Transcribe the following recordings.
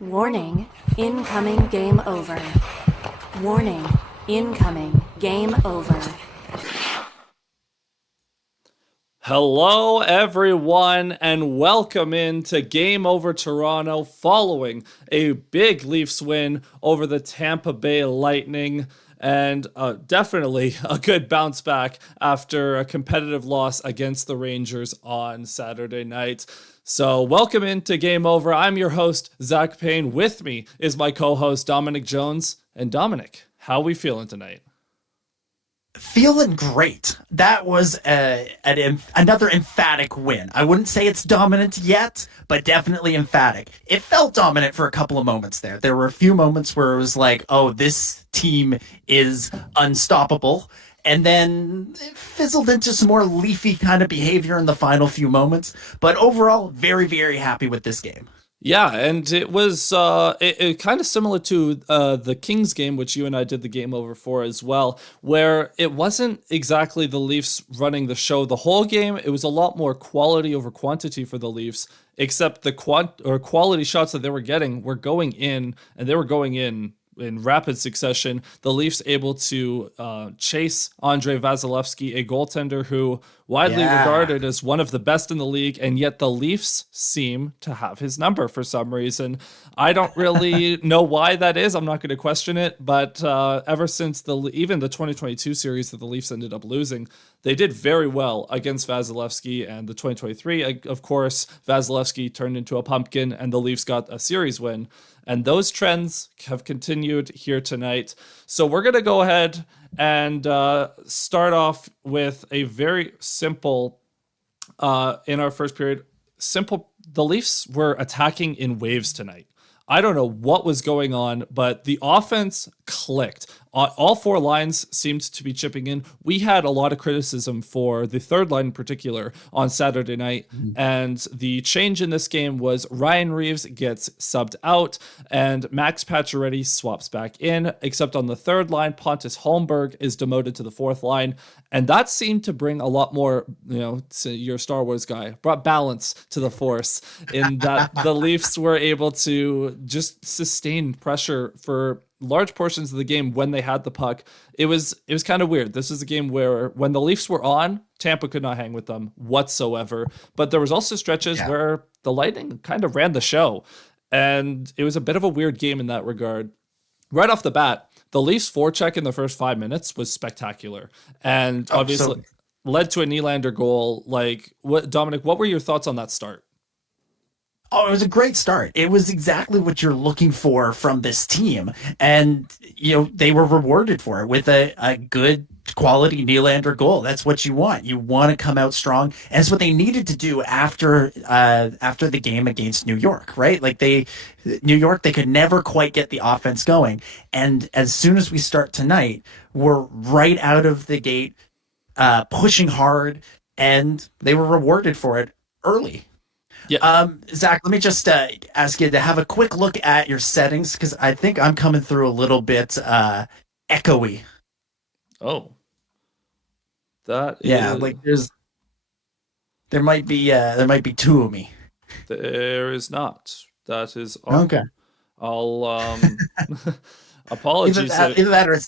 Warning, incoming game over. Warning, incoming game over. Hello, everyone, and welcome into Game Over Toronto following a big Leafs win over the Tampa Bay Lightning. And definitely a good bounce back after a competitive loss against the Rangers on Saturday night. So welcome into Game Over. I'm your host, Zach Payne. With me is my co-host, Dominic Jones. And Dominic, how are we feeling tonight? Feeling great. That was another emphatic win. I wouldn't say it's dominant yet, but definitely emphatic. It felt dominant for a couple of moments there. There were a few moments where it was like, oh, this team is unstoppable. And then it fizzled into some more leafy kind of behavior in the final few moments. But overall, very, very happy with this game. Yeah, and it was it kind of similar to the Kings game, which you and I did the game over for as well, where it wasn't exactly the Leafs running the show the whole game. It was a lot more quality over quantity for the Leafs, except the quality shots that they were getting were going in, and they were going in rapid succession. The Leafs able to chase Andrei Vasilevskiy, a goaltender who widely regarded as one of the best in the league, and yet the Leafs seem to have his number for some reason. I don't really know why that is. I'm not going to question it, but ever since even the 2022 series that the Leafs ended up losing, they did very well against Vasilevskiy, and the 2023, of course, Vasilevskiy turned into a pumpkin, and the Leafs got a series win. And those trends have continued here tonight. So we're going to go ahead and start off with a very simple, in our first period, simple. The Leafs were attacking in waves tonight. I don't know what was going on, but the offense clicked. All four lines seemed to be chipping in. We had a lot of criticism for the third line in particular on Saturday night. And the change in this game was Ryan Reeves gets subbed out and Max Pacioretty swaps back in, except on the third line, Pontus Holmberg is demoted to the fourth line. And that seemed to bring a lot more, to your Star Wars guy, brought balance to the force in that the Leafs were able to just sustain pressure for large portions of the game when they had the puck. It was kind of weird. This is a game where when the Leafs were on, Tampa could not hang with them whatsoever. But there was also stretches where the Lightning kind of ran the show. And it was a bit of a weird game in that regard. Right off the bat, the Leafs forecheck in the first 5 minutes was spectacular. And obviously led to a Nylander goal. Dominic, what were your thoughts on that start? Oh, it was a great start. It was exactly what you're looking for from this team. And, they were rewarded for it with a good quality Nylander goal. That's what you want. You want to come out strong. And it's what they needed to do after the game against New York, right? New York, they could never quite get the offense going. And as soon as we start tonight, we're right out of the gate, pushing hard, and they were rewarded for it early. Yeah. Zach, let me just ask you to have a quick look at your settings, because I think I'm coming through a little bit echoey. Oh, that there might be two of me. There is not. That is all. Okay. I'll apologies. Either that or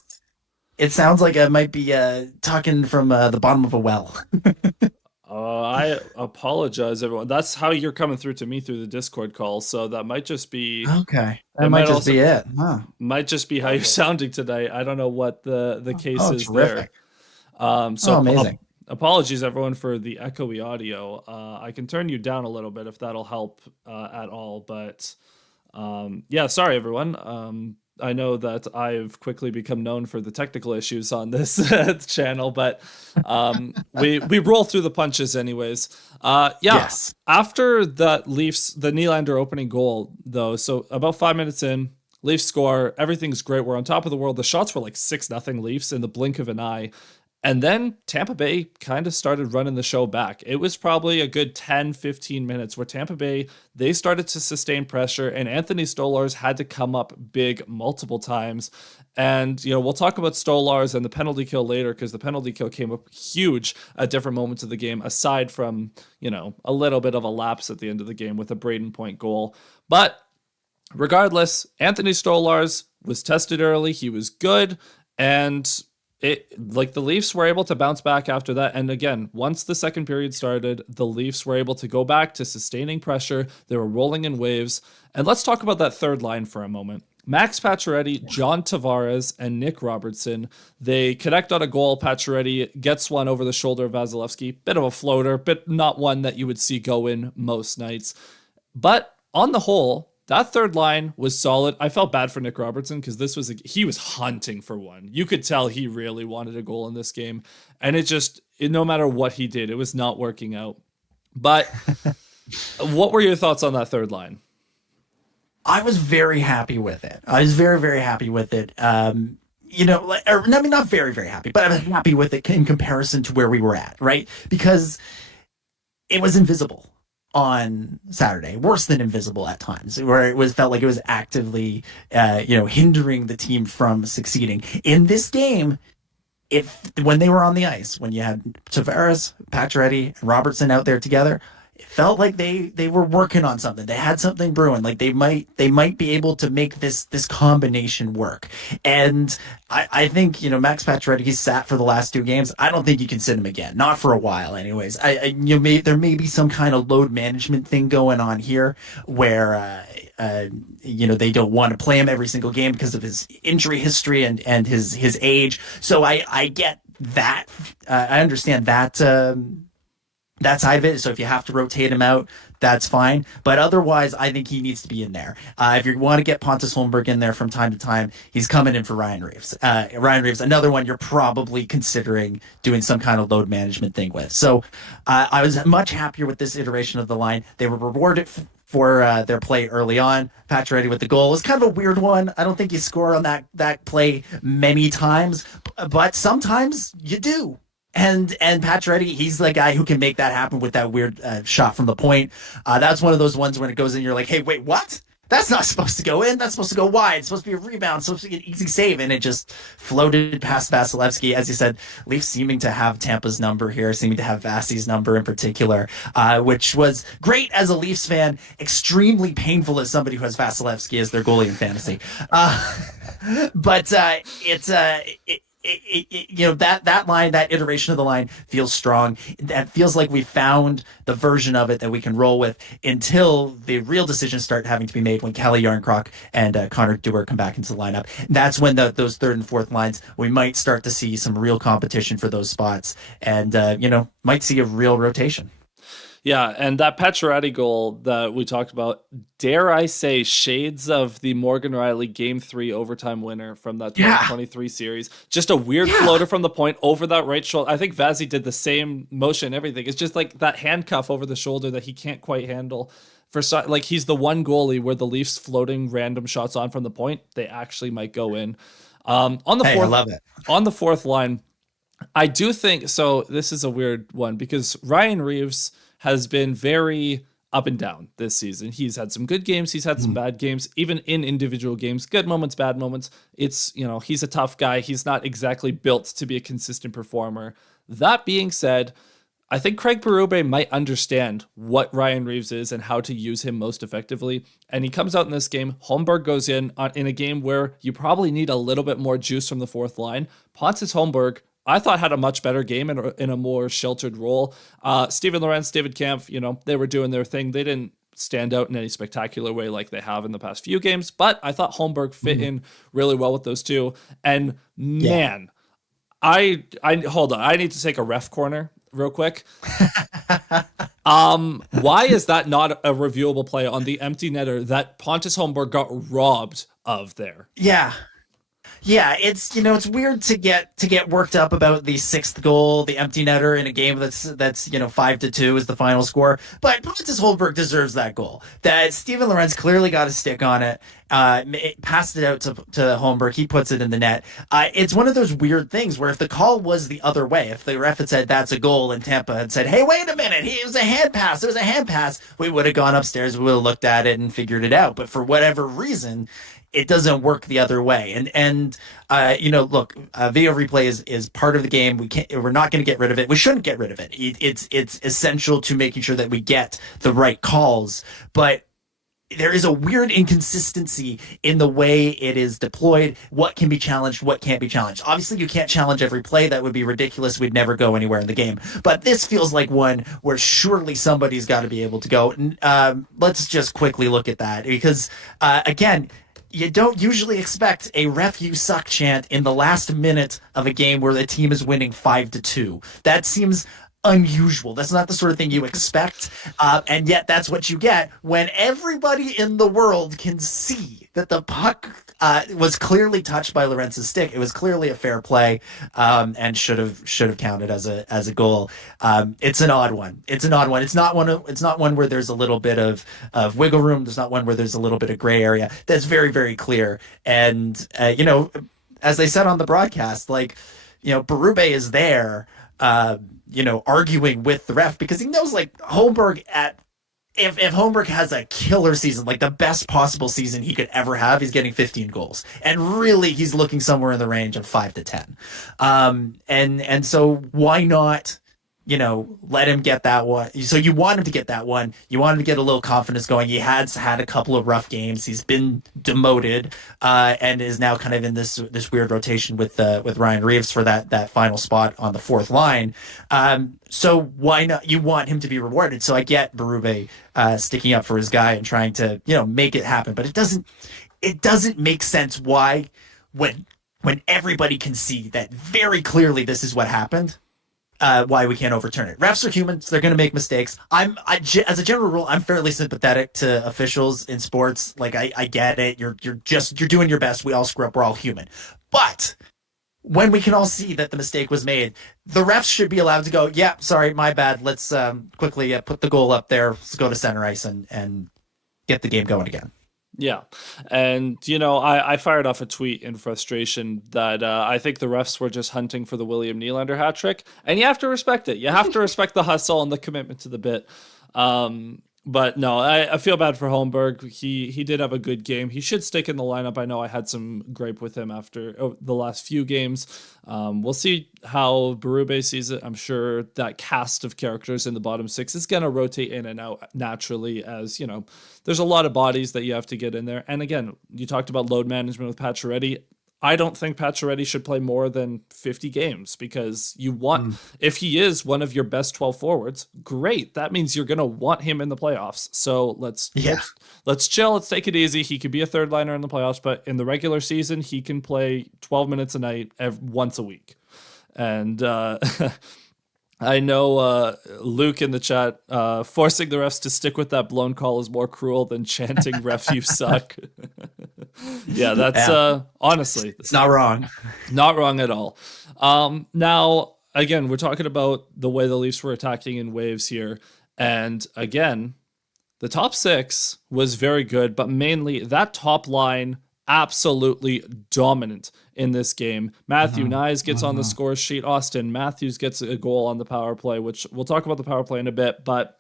it sounds like I might be talking from the bottom of a well. I apologize, everyone. That's how you're coming through to me through the Discord call. So that might just be okay. That might just be it. Huh. Might just be how you're sounding today. I don't know what the case is terrific. there. So amazing. Apologies, everyone, for the echoey audio. I can turn you down a little bit if that'll help at all. But sorry, everyone. I know that I've quickly become known for the technical issues on this channel, but we roll through the punches anyways. Yes. After the Nylander opening goal, though, so about 5 minutes in, Leafs score, everything's great. We're on top of the world. The shots were like 6-0 Leafs in the blink of an eye. And then Tampa Bay kind of started running the show back. It was probably a good 10-15 minutes where Tampa Bay, they started to sustain pressure, and Anthony Stolarz had to come up big multiple times. And, we'll talk about Stolarz and the penalty kill later, because the penalty kill came up huge at different moments of the game, aside from, a little bit of a lapse at the end of the game with a Braden Point goal. But Regardless, Anthony Stolars was tested early. He was good. And the Leafs were able to bounce back after that. And again, once the second period started, the Leafs were able to go back to sustaining pressure. They were rolling in waves. And let's talk about that third line for a moment. Max Pacioretty, John Tavares, and Nick Robertson. They connect on a goal. Pacioretty gets one over the shoulder of Vasilevsky. Bit of a floater, but not one that you would see go in most nights. But on the whole, that third line was solid. I felt bad for Nick Robertson because he was hunting for one. You could tell he really wanted a goal in this game. And no matter what he did, it was not working out. But what were your thoughts on that third line? I was very happy with it. I was very, very happy with it. Not very, very happy, but I was happy with it in comparison to where we were at, right? Because it was invisible on Saturday, worse than invisible at times, where felt like it was actively, hindering the team from succeeding. In this game, when they were on the ice, when you had Tavares, Pacioretty, and Robertson out there together, it felt like they were working on something. They had something brewing. Like they might be able to make this combination work. And I think, Max Pacioretty, he's sat for the last 2 games. I don't think you can sit him again, not for a while, anyways. There may be some kind of load management thing going on here where they don't want to play him every single game because of his injury history and his age. So I get that. I understand that. That side of it. So if you have to rotate him out, that's fine. But otherwise, I think he needs to be in there. If you want to get Pontus Holmberg in there from time to time, he's coming in for Ryan Reeves. Ryan Reeves, another one you're probably considering doing some kind of load management thing with. So I was much happier with this iteration of the line. They were rewarded for their play early on. Pacioretty with the goal. It was kind of a weird one. I don't think you score on that play many times, but sometimes you do. And Pacioretty, he's the guy who can make that happen with that weird shot from the point. That's one of those ones when it goes in, you're like, hey, wait, what? That's not supposed to go in. That's supposed to go wide. It's supposed to be a rebound. It's supposed to be an easy save. And it just floated past Vasilevsky. As you said, Leafs seeming to have Tampa's number here, seeming to have Vasi's number in particular, which was great as a Leafs fan, extremely painful as somebody who has Vasilevsky as their goalie in fantasy. But that line, that iteration of the line feels strong. That feels like we found the version of it that we can roll with until the real decisions start having to be made when Calle Yarncroc and Connor Dewar come back into the lineup. That's when those third and fourth lines, we might start to see some real competition for those spots and, might see a real rotation. Yeah, and that Pacioretty goal that we talked about, dare I say, shades of the Morgan Rielly Game 3 overtime winner from that 2023 series. Just a weird floater from the point over that right shoulder. I think Vasi did the same motion, everything. It's just like that handcuff over the shoulder that he can't quite handle. He's the one goalie where the Leafs floating random shots on from the point, they actually might go in. I love it. On the fourth line, I do think, so this is a weird one because Ryan Reeves has been very up and down this season. He's had some good games. He's had some bad games, even in individual games, good moments, bad moments. It's, he's a tough guy. He's not exactly built to be a consistent performer. That being said, I think Craig Berube might understand what Ryan Reeves is and how to use him most effectively. And he comes out in this game. Holmberg goes in a game where you probably need a little bit more juice from the fourth line. Pontus Holmberg, I thought had a much better game in a more sheltered role. Steven Lorentz, David Kampf, they were doing their thing. They didn't stand out in any spectacular way like they have in the past few games, but I thought Holmberg fit in really well with those two. And man, I hold on. I need to take a ref corner real quick. Why is that not a reviewable play on the empty netter that Pontus Holmberg got robbed of there? Yeah, it's it's weird to get worked up about the sixth goal, the empty netter in a game that's 5-2 is the final score. But Pontus Holmberg deserves that goal. That Steven Lorentz clearly got a stick on it. Passed it out to Holmberg. He puts it in the net. It's one of those weird things where if the call was the other way, if the ref had said that's a goal and Tampa had said, hey, wait a minute, it was a hand pass. It was a hand pass. We would have gone upstairs. We would have looked at it and figured it out. But for whatever reason, it doesn't work the other way. And look, video replay is part of the game. We're not going to get rid of it. We shouldn't get rid of it. It's essential to making sure that we get the right calls. But there is a weird inconsistency in the way it is deployed. What can be challenged, what can't be challenged. Obviously, you can't challenge every play. That would be ridiculous. We'd never go anywhere in the game. But this feels like one where surely somebody's got to be able to go. Let's just quickly look at that because, again, you don't usually expect a "ref you suck" chant in the last minute of a game where the team is winning 5-2. That seems unusual. That's not the sort of thing you expect. And yet that's what you get when everybody in the world can see that the puck was clearly touched by Lorentz's stick. It was clearly a fair play, and should have counted as a goal. It's an odd one. It's not one where there's a little bit of wiggle room. There's not one where there's a little bit of gray area. That's very, very clear. And as they said on the broadcast, like, Berube is there, arguing with the ref because he knows, like, Holmberg if Holmberg has a killer season, like the best possible season he could ever have, he's getting 15 goals. And really, he's looking somewhere in the range of 5 to 10. And so why not, let him get that one? So you want him to get that one. You want him to get a little confidence going. He has had a couple of rough games. He's been demoted, and is now kind of in this weird rotation with Ryan Reeves for that final spot on the fourth line. So why not? You want him to be rewarded. So I get Berube sticking up for his guy and trying to make it happen, but it doesn't make sense why when everybody can see that very clearly this is what happened. Why we can't overturn it. Refs are humans; they're going to make mistakes. As a general rule, I'm fairly sympathetic to officials in sports. Like, I get it. You're doing your best. We all screw up. We're all human. But when we can all see that the mistake was made, the refs should be allowed to go, yeah, sorry, my bad. Let's quickly put the goal up there. Let's go to center ice and get the game going again. Yeah. And, I fired off a tweet in frustration that I think the refs were just hunting for the William Nylander hat trick. And you have to respect it. You have to respect the hustle and the commitment to the bit. But no, I feel bad for Holmberg. He did have a good game. He should stick in the lineup. I know I had some gripe with him after the last few games. We'll see how Berube sees it. I'm sure that cast of characters in the bottom six is going to rotate in and out naturally, as, there's a lot of bodies that you have to get in there. And again, you talked about load management with Pacioretty. I don't think Pacioretty should play more than 50 games because you want, if he is one of your best 12 forwards, great. That means you're going to want him in the playoffs. So let's chill. Let's take it easy. He could be a third liner in the playoffs, but in the regular season, he can play 12 minutes a night once a week. And I know Luke in the chat, forcing the refs to stick with that blown call is more cruel than chanting "ref you suck." Yeah, that's honestly, it's not wrong. Not wrong at all. Now, again, we're talking about the way the Leafs were attacking in waves here. And again, the top six was very good, but mainly that top line absolutely dominant in this game. Matthew Nyes gets on the score sheet. Austin Matthews gets a goal on the power play, which we'll talk about the power play in a bit. But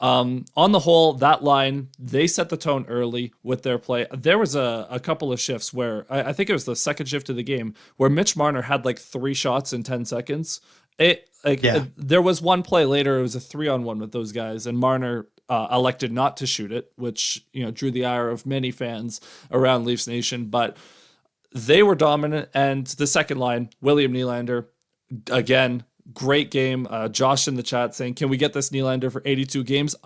on the whole, that line, they set the tone early with their play. There was a couple of shifts where, I think it was the second shift of the game, where Mitch Marner had like 3 shots in 10 seconds. There was one play later, it was a 3-on-1 with those guys, and Marner elected not to shoot it, which drew the ire of many fans around Leafs Nation. But they were dominant, and the second line, William Nylander, again, great game. Josh in the chat saying, can we get this Nylander for 82 games?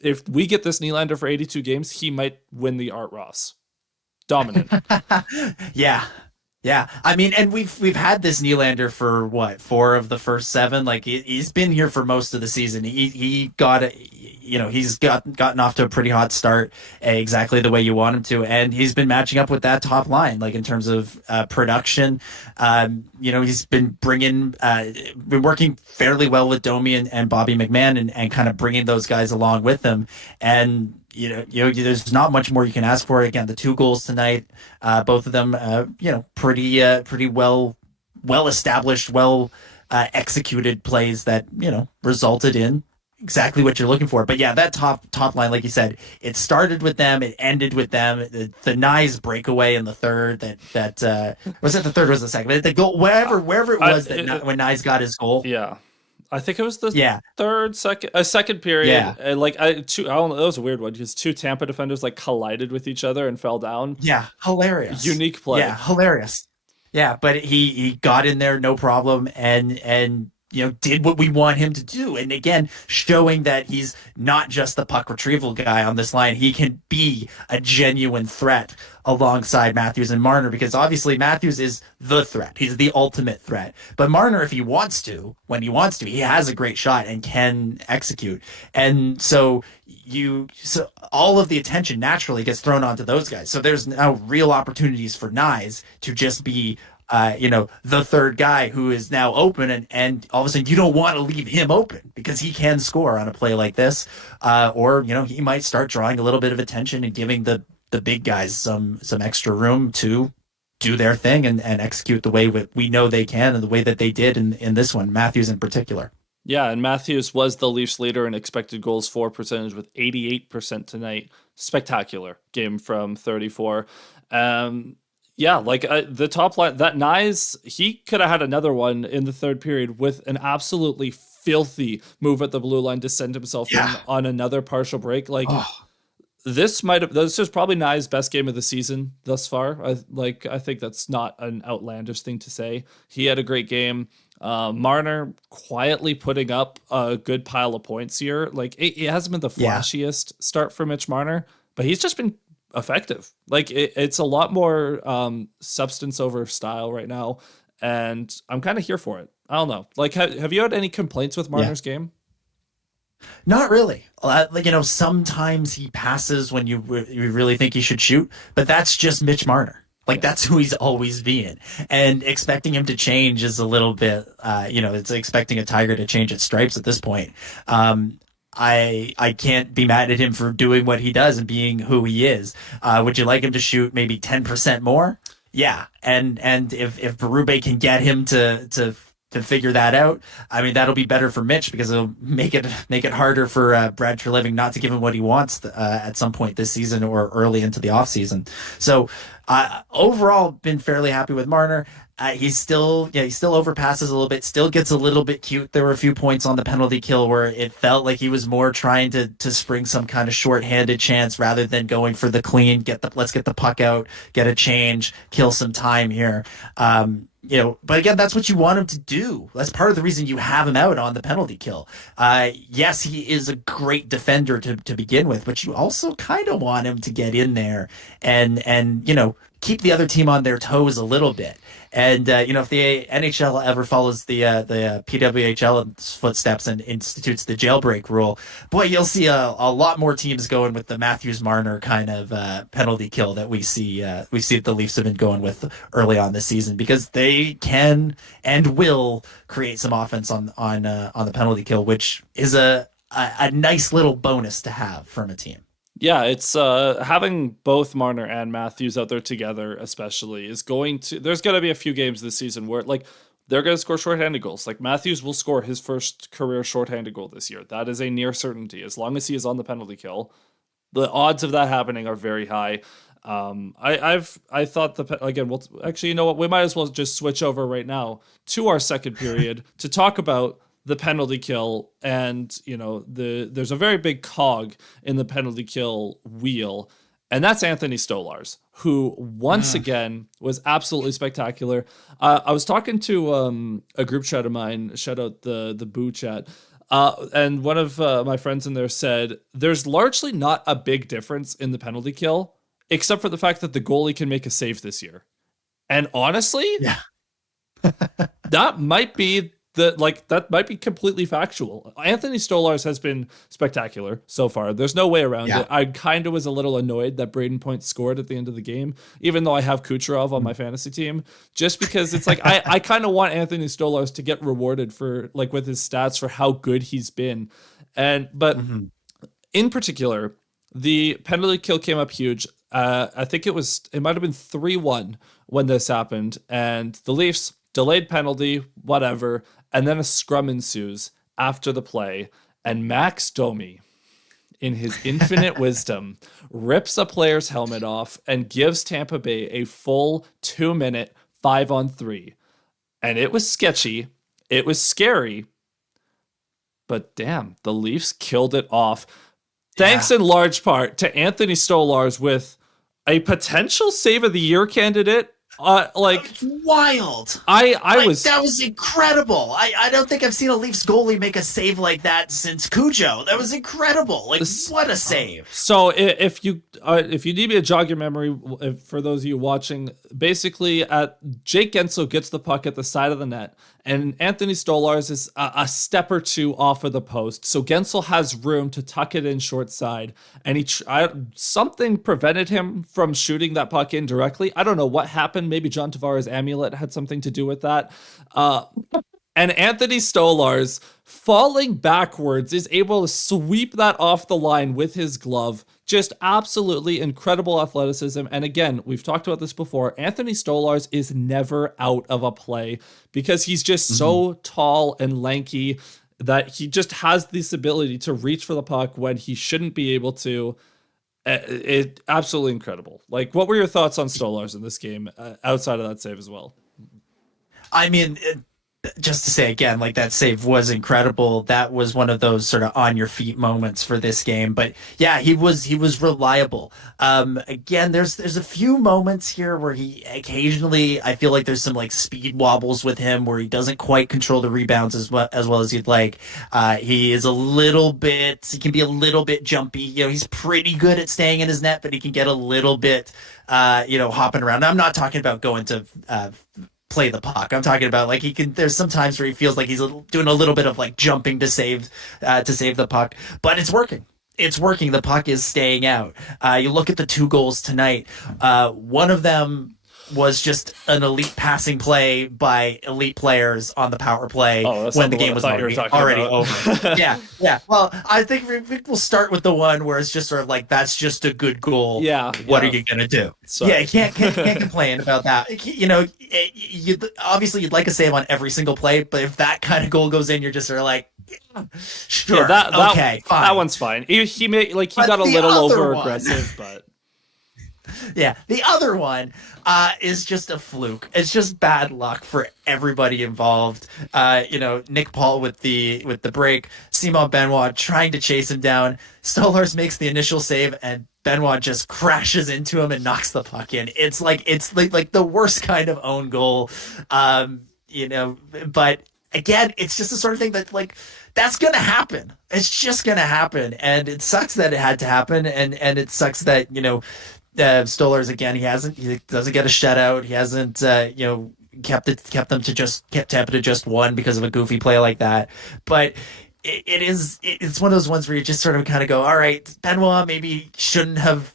If we get this Nylander for 82 games, he might win the Art Ross. Dominant. Yeah. I mean, and we've had this Nylander for what, 4 of the first 7. Like, he's been here for most of the season. He's gotten off to a pretty hot start, exactly the way you want him to, and he's been matching up with that top line, like in terms of production. He's been been working fairly well with Domi and Bobby McMahon, and kind of bringing those guys along with him. And there's not much more you can ask for. Again, the 2 goals tonight, both of them, pretty well established, executed plays that resulted in exactly what you're looking for. But yeah, that top line, like you said, it started with them, it ended with them. The Nyes breakaway in the third, that was it the third or was the second? The goal, wherever it was when Nyes got his goal. Yeah. I think it was the Yeah. second period. Yeah. And like I don't know, that was a weird one because two Tampa defenders like collided with each other and fell down. Yeah. Hilarious. Unique play. Yeah. Hilarious. Yeah. But he got in there no problem and did what we want him to do. And again, showing that he's not just the puck retrieval guy on this line. He can be a genuine threat alongside Matthews and Marner, because obviously Matthews is the threat. He's the ultimate threat. But Marner, if he wants to, when he wants to, he has a great shot and can execute. And so all of the attention naturally gets thrown onto those guys. So there's now real opportunities for Nyes to just be the third guy who is now open, and all of a sudden you don't want to leave him open because he can score on a play like this, or he might start drawing a little bit of attention and giving the big guys some extra room to do their thing and execute the way we know they can and the way that they did in this one, Matthews in particular. Yeah, and Matthews was the Leafs leader in expected goals for percentage with 88% tonight. Spectacular game from 34. Yeah, like the top line, that Nyes, he could have had another one in the third period with an absolutely filthy move at the blue line to send himself in on another partial break. Like this is probably Nyes' best game of the season thus far. I think that's not an outlandish thing to say. He had a great game. Marner quietly putting up a good pile of points here. Like it hasn't been the flashiest start for Mitch Marner, but he's just been effective. Like it's a lot more substance over style right now, and I'm kind of here for it. I don't know. Like, have you had any complaints with Marner's game? Not really. Sometimes he passes when you really think he should shoot, but that's just Mitch Marner. Like that's who he's always been, and expecting him to change is a little bit, it's expecting a tiger to change its stripes at this point. I can't be mad at him for doing what he does and being who he is. Would you like him to shoot maybe 10% more? Yeah. And if Berube can get him to figure that out, I mean, that'll be better for Mitch because it'll make it harder for Brad Treliving not to give him what he wants at some point this season or early into the offseason. So overall, been fairly happy with Marner. He still overpasses a little bit, still gets a little bit cute. There were a few points on the penalty kill where it felt like he was more trying to spring some kind of shorthanded chance rather than going for the clean, let's get the puck out, get a change, kill some time here. But again, that's what you want him to do. That's part of the reason you have him out on the penalty kill. Yes, he is a great defender to begin with, but you also kind of want him to get in there and keep the other team on their toes a little bit. And if the NHL ever follows the PWHL's footsteps and institutes the jailbreak rule, boy, you'll see a lot more teams going with the Matthews Marner kind of penalty kill that we see the Leafs have been going with early on this season, because they can and will create some offense on the penalty kill, which is a nice little bonus to have from a team. Yeah, it's having both Marner and Matthews out there together, especially, there's going to be a few games this season where like they're going to score shorthanded goals. Like Matthews will score his first career shorthanded goal this year. That is a near certainty. As long as he is on the penalty kill, the odds of that happening are very high. I thought well, actually, you know what? We might as well just switch over right now to our second period to talk about the penalty kill, and there's a very big cog in the penalty kill wheel, and that's Anthony Stolarz, who once again was absolutely spectacular. I was talking to a group chat of mine, shout out the Boo chat, and one of my friends in there said there's largely not a big difference in the penalty kill, except for the fact that the goalie can make a save this year. And honestly, that might be that might be completely factual. Anthony Stolarz has been spectacular so far. There's no way around it. I kind of was a little annoyed that Braden Point scored at the end of the game, even though I have Kucherov on my fantasy team, just because it's like I kind of want Anthony Stolarz to get rewarded for with his stats for how good he's been. But in particular, the penalty kill came up huge. I think it might have been 3-1 when this happened, and the Leafs delayed penalty, whatever, and then a scrum ensues after the play, and Max Domi, in his infinite wisdom, rips a player's helmet off and gives Tampa Bay a full 2-minute 5-on-3. And it was sketchy, it was scary, but damn, the Leafs killed it off. Thanks in large part to Anthony Stolarz with a potential save of the year candidate. It's wild. That was incredible. I don't think I've seen a Leafs goalie make a save like that since Cujo. That was incredible. What a save. So if you need me to jog your memory, for those of you watching, basically Jake Guentzel gets the puck at the side of the net, and Anthony Stolarz is a step or two off of the post. So Guentzel has room to tuck it in short side, and something prevented him from shooting that puck in directly. I don't know what happened. Maybe John Tavares' amulet had something to do with that. And Anthony Stolarz, falling backwards, is able to sweep that off the line with his glove. Just absolutely incredible athleticism. And again, we've talked about this before. Anthony Stolarz is never out of a play because he's just so tall and lanky that he just has this ability to reach for the puck when he shouldn't be able to. It absolutely incredible. Like, what were your thoughts on Stolarz in this game outside of that save as well? I mean, just to say again, like, that save was incredible. That was one of those sort of on your feet moments for this game. But yeah, he was reliable. Again, there's a few moments here where he occasionally, I feel like there's some like speed wobbles with him where he doesn't quite control the rebounds as well as you'd like. He can be a little bit jumpy. He's pretty good at staying in his net, but he can get a little bit, hopping around. I'm not talking about going to, play the puck. I'm talking about like there's some times where he feels like he's doing a little bit of like jumping to save the puck, but it's working. It's working. The puck is staying out. You look at the 2 goals tonight. One of them was just an elite passing play by elite players on the power play when the game was already over. Yeah. Well, I think we'll start with the one where it's just sort of like, that's just a good goal. Yeah. What are you gonna do? Sorry. Yeah, you can't complain about that. Obviously you'd like a save on every single play, but if that kind of goal goes in, you're just sort of like, sure, okay, fine. That one's fine. He got a little over aggressive, but. Yeah, the other one is just a fluke. It's just bad luck for everybody involved. Nick Paul with the break, Simon Benoit trying to chase him down. Stolarz makes the initial save, and Benoit just crashes into him and knocks the puck in. It's like the worst kind of own goal, But again, it's just the sort of thing that like that's gonna happen. It's just gonna happen, and it sucks that it had to happen, and it sucks that Stolarz again. He doesn't get a shutout. He hasn't kept Tampa to just one because of a goofy play like that. But it's one of those ones where you just sort of kind of go, all right, Benoit maybe should have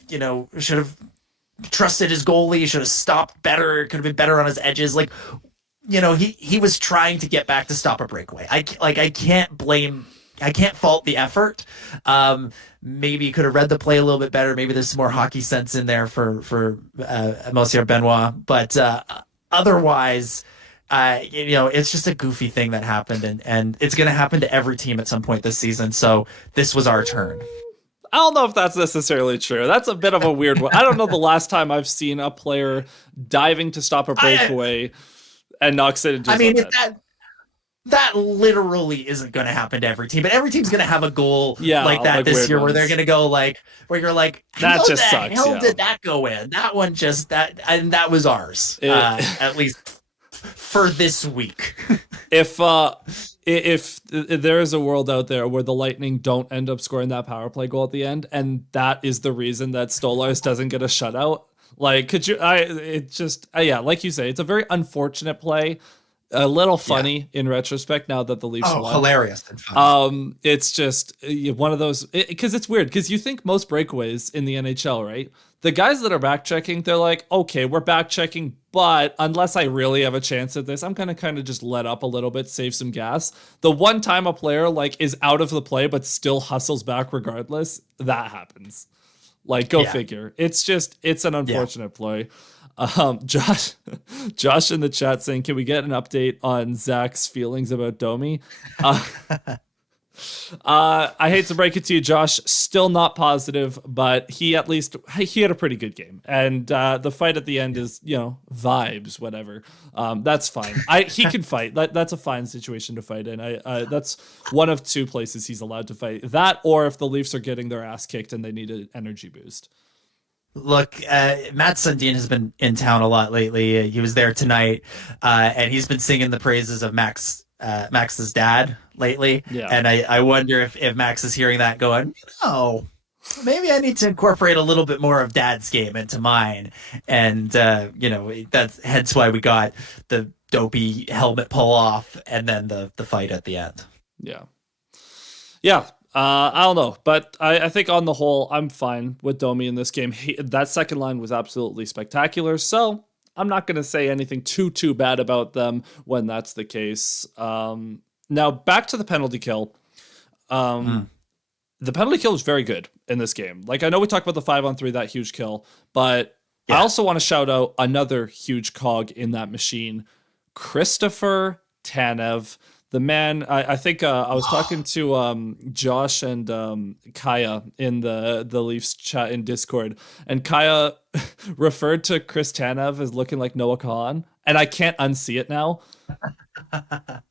trusted his goalie, should have stopped better, could have been better on his edges. Like, he was trying to get back to stop a breakaway. I can't fault the effort. Maybe you could have read the play a little bit better. Maybe there's some more hockey sense in there for Monsieur Benoit. But otherwise, it's just a goofy thing that happened, and it's going to happen to every team at some point this season. So this was our turn. I don't know if that's necessarily true. That's a bit of a weird one. I don't know the last time I've seen a player diving to stop a breakaway and knocks it into his own net. That literally isn't going to happen to every team, but every team's going to have a goal like that this year, where they're going to go where you're like, that just sucks. Hell did that go in? That one and that was ours, at least for this week. If there is a world out there where the Lightning don't end up scoring that power play goal at the end, and that is the reason that Stolarz doesn't get a shutout, like, could you? Like you say, it's a very unfortunate play. A little funny in retrospect now that the Leafs won. Hilarious and fun. It's just one of those, because it's weird, because you think most breakaways in the NHL, right? The guys that are back checking, they're like, okay, we're back checking, but unless I really have a chance at this, I'm going to kind of just let up a little bit, save some gas. The one time a player like is out of the play but still hustles back regardless, that happens. Like, go figure. It's an unfortunate play. Josh in the chat saying, can we get an update on Zach's feelings about Domi? I hate to break it to you, Josh. Still not positive, but he had a pretty good game, and the fight at the end is vibes, whatever. That's fine. He can fight. That's a fine situation to fight in. That's one of two places he's allowed to fight. That, or if the Leafs are getting their ass kicked and they need an energy boost. Look, Matt Sundin has been in town a lot lately. He was there tonight, and he's been singing the praises of Max's dad lately. Yeah. And I wonder if Max is hearing that going, maybe I need to incorporate a little bit more of dad's game into mine. And, that's hence why we got the dopey helmet pull off and then the fight at the end. Yeah. Yeah. I don't know, but I think on the whole, I'm fine with Domi in this game. That second line was absolutely spectacular, so I'm not going to say anything too bad about them when that's the case. Now, back to the penalty kill. The penalty kill is very good in this game. Like, I know we talked about the 5-on-3, that huge kill, but I also want to shout out another huge cog in that machine, Christopher Tanev. The man, I think I was talking to Josh and Kaya in the Leafs chat in Discord, and Kaya referred to Chris Tanev as looking like Noah Khan, and I can't unsee it now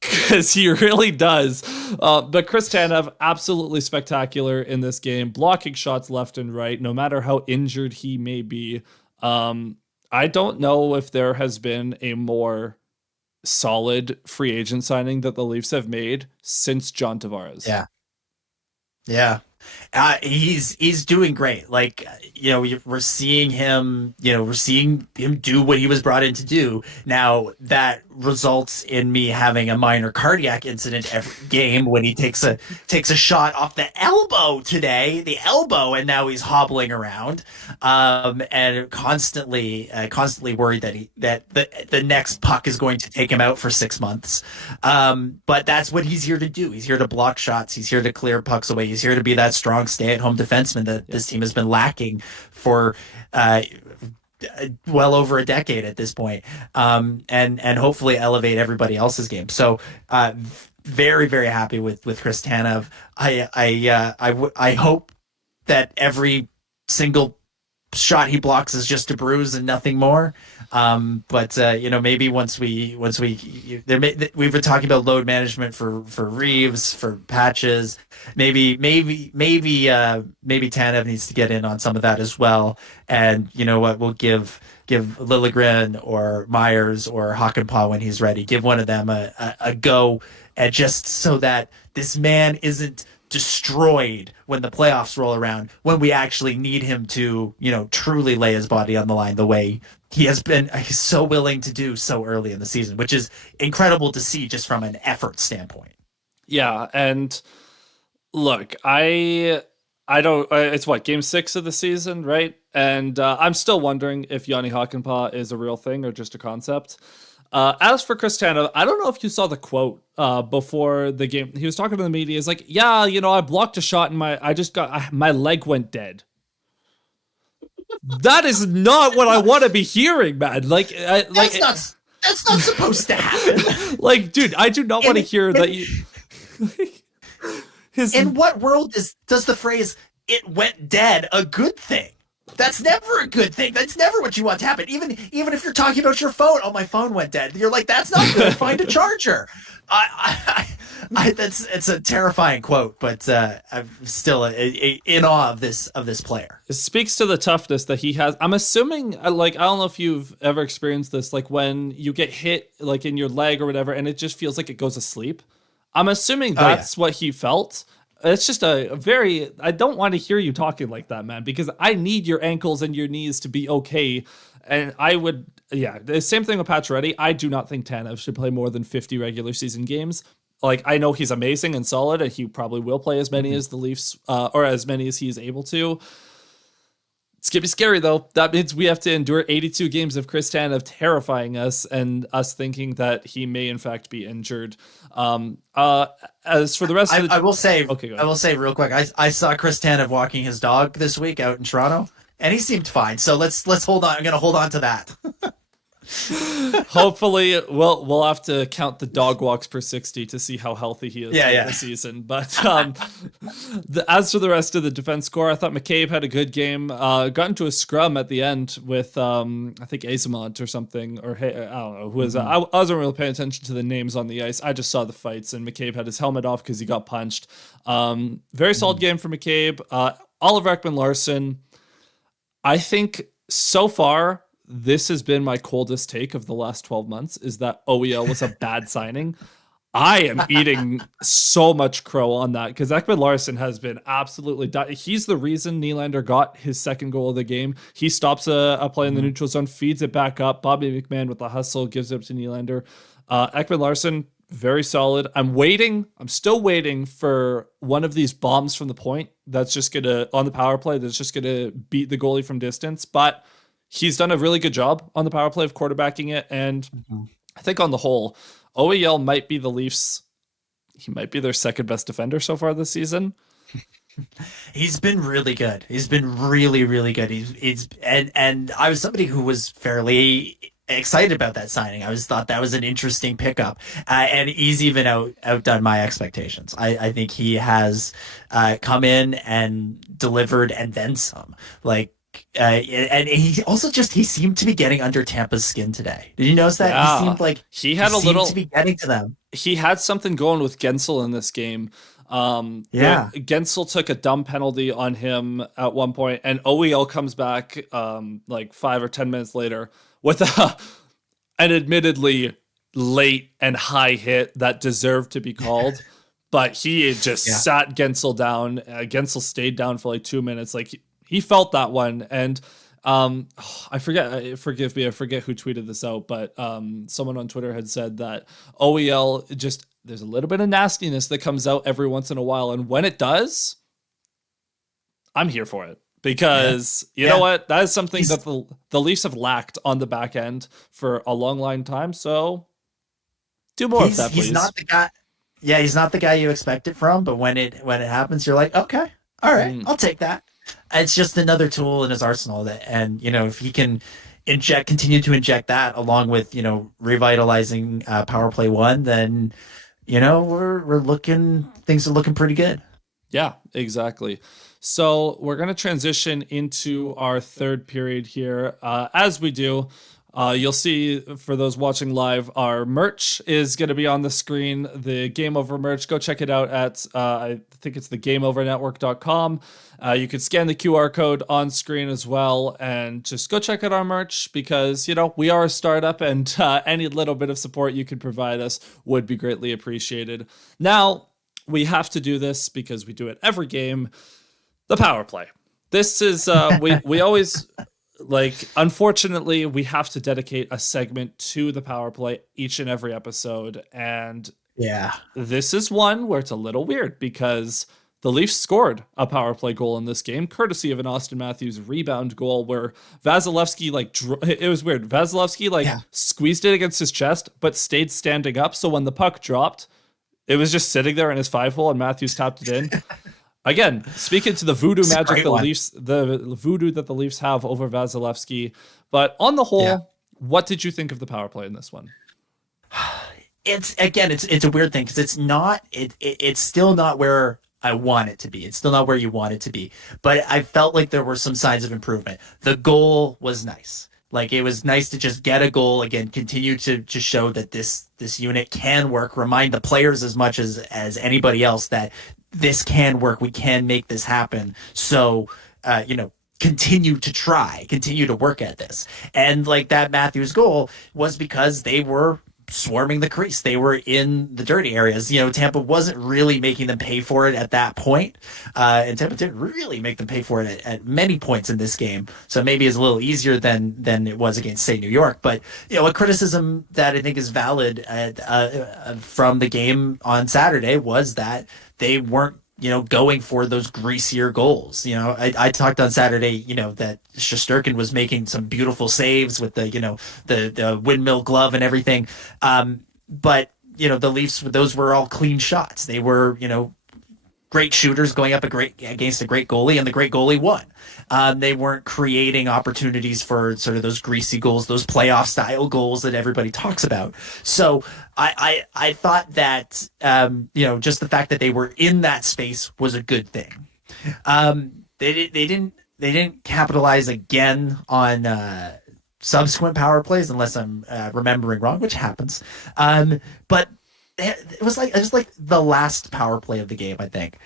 because he really does. But Chris Tanev, absolutely spectacular in this game, blocking shots left and right, no matter how injured he may be. I don't know if there has been a more solid free agent signing that the Leafs have made since John Tavares. Yeah. He's doing great. Like, we're seeing him, do what he was brought in to do. Now that results in me having a minor cardiac incident every game when he takes a shot off the elbow today, and now he's hobbling around, and constantly worried that the next puck is going to take him out for 6 months. But that's what he's here to do. He's here to block shots. He's here to clear pucks away. He's here to be that strong stay-at-home defenseman that this team has been lacking for well over a decade at this point, and hopefully elevate everybody else's game. So very, very happy with Chris Tanev. I hope that every single shot he blocks is just a bruise and nothing more. But maybe once we've been talking about load management for Reeves, for Patches, maybe Tanev needs to get in on some of that as well. And you know what, we'll give Liljegren or Myers or Hakanpää when he's ready. Give one of them a go, and just so that this man isn't destroyed when the playoffs roll around, when we actually need him to, truly lay his body on the line the way he's so willing to do so early in the season, which is incredible to see just from an effort standpoint. Yeah. And look, I don't, it's game 6 of the season, right? And I'm still wondering if Jani Hakanpää is a real thing or just a concept. As for Chris Tanev, I don't know if you saw the quote before the game. He was talking to the media. He's like, yeah, I blocked a shot and my leg went dead. That is not what I want to be hearing, man. That's not supposed to happen. Like, dude, I do not want to hear that you... In what world does the phrase "it went dead" a good thing? That's never a good thing. That's never what you want to happen. Even if you're talking about your phone, oh, my phone went dead. You're like, that's not good. Find a charger. It's a terrifying quote, but I'm still in awe of this player. It speaks to the toughness that he has. I'm assuming, I don't know if you've ever experienced this, like when you get hit, like in your leg or whatever, and it just feels like it goes asleep. I'm assuming that's what he felt. It's just I don't want to hear you talking like that, man, because I need your ankles and your knees to be okay. And the same thing with Pacioretty. I do not think Tanev should play more than 50 regular season games. Like, I know he's amazing and solid, and he probably will play as many as the Leafs, or as many as he is able to. It's going to be scary, though. That means we have to endure 82 games of Chris Tanev terrifying us and us thinking that he may, in fact, be injured. As for the rest of the... I will say, okay, go ahead. I will say real quick, I saw Chris Tanev walking his dog this week out in Toronto, and he seemed fine. So let's hold on. I'm going to hold on to that. Hopefully, we'll have to count the dog walks per 60 to see how healthy he is this season. But as for the rest of the defense score, I thought McCabe had a good game. Got into a scrum at the end with I think Azamont or something, or I don't know who is. I wasn't really paying attention to the names on the ice. I just saw the fights, and McCabe had his helmet off because he got punched. Very solid game for McCabe. Oliver Ekman-Larsson, I think so far, this has been my coldest take of the last 12 months, is that OEL was a bad signing. I am eating so much crow on that because Ekman-Larsson has been absolutely he's the reason Nylander got his second goal of the game. He stops a play in the neutral zone, feeds it back up. Bobby McMahon with the hustle gives it up to Nylander. Ekman-Larsson, very solid. I'm still waiting for one of these bombs from the point that's just gonna, on the power play, that's just gonna beat the goalie from distance. But he's done a really good job on the power play of quarterbacking it. And I think on the whole, OEL might be the Leafs. He might be their second best defender so far this season. He's been really good. He's been really, really good. And I was somebody who was fairly excited about that signing. I thought that was an interesting pickup, and he's even outdone my expectations. I think he has come in and delivered and then some. And he seemed to be getting under Tampa's skin today. Did you notice that? Yeah. He seemed like he seemed to be getting to them. He had something going with Gensel in this game. Gensel took a dumb penalty on him at one point, and OEL comes back like 5 or 10 minutes later with an admittedly late and high hit that deserved to be called. But he just sat Gensel down. Gensel stayed down for like 2 minutes. Like he felt that one. And forgive me, I forget who tweeted this out, but someone on Twitter had said that OEL there's a little bit of nastiness that comes out every once in a while. And when it does, I'm here for it. Because you know what? That is something that the Leafs have lacked on the back end for a long time. So do more of that, please. He's not the guy. Yeah, he's not the guy you expect it from. But when it happens, you're like, okay, all right, I'll take that. It's just another tool in his arsenal Mm. if he can continue to inject that along with revitalizing Power Play 1, then things are looking pretty good. Yeah, exactly. So we're going to transition into our third period here. As we do, you'll see, for those watching live, our merch is going to be on the screen, the Game Over merch. Go check it out at, I think it's the GameOverNetwork.com. You can scan the QR code on screen as well, and just go check out our merch because, we are a startup, and any little bit of support you can provide us would be greatly appreciated. Now, we have to do this because we do it every game. The power play. This is, we always, unfortunately, we have to dedicate a segment to the power play each and every episode. And this is one where it's a little weird because the Leafs scored a power play goal in this game, courtesy of an Austin Matthews rebound goal where Vasilevsky, it was weird. Vasilevsky, squeezed it against his chest, but stayed standing up. So when the puck dropped, it was just sitting there in his 5-hole and Matthews tapped it in. Again, speaking to the voodoo magic the voodoo that the Leafs have over Vasilevsky. But on the whole, what did you think of the power play in this one? It's a weird thing because it's still not where I want it to be. It's still not where you want it to be. But I felt like there were some signs of improvement. The goal was nice. It was nice to just get a goal again, continue to show that this unit can work, remind the players as much as anybody else that this can work. We can make this happen. So, continue to try, continue to work at this. And that Matthews goal was because they were swarming the crease. They were in the dirty areas. Tampa wasn't really making them pay for it at that point. And Tampa didn't really make them pay for it at many points in this game. So maybe it's a little easier than it was against, say, New York. But, a criticism that I think is valid from the game on Saturday was that they weren't, going for those greasier goals. I talked on Saturday, that Shesterkin was making some beautiful saves with the windmill glove and everything. But, the Leafs, those were all clean shots. They were, great shooters going up against a great goalie, and the great goalie won. They weren't creating opportunities for sort of those greasy goals, those playoff style goals that everybody talks about. So I thought that just the fact that they were in that space was a good thing. They didn't capitalize again on subsequent power plays, unless I'm remembering wrong, which happens. But it was like the last power play of the game, I think.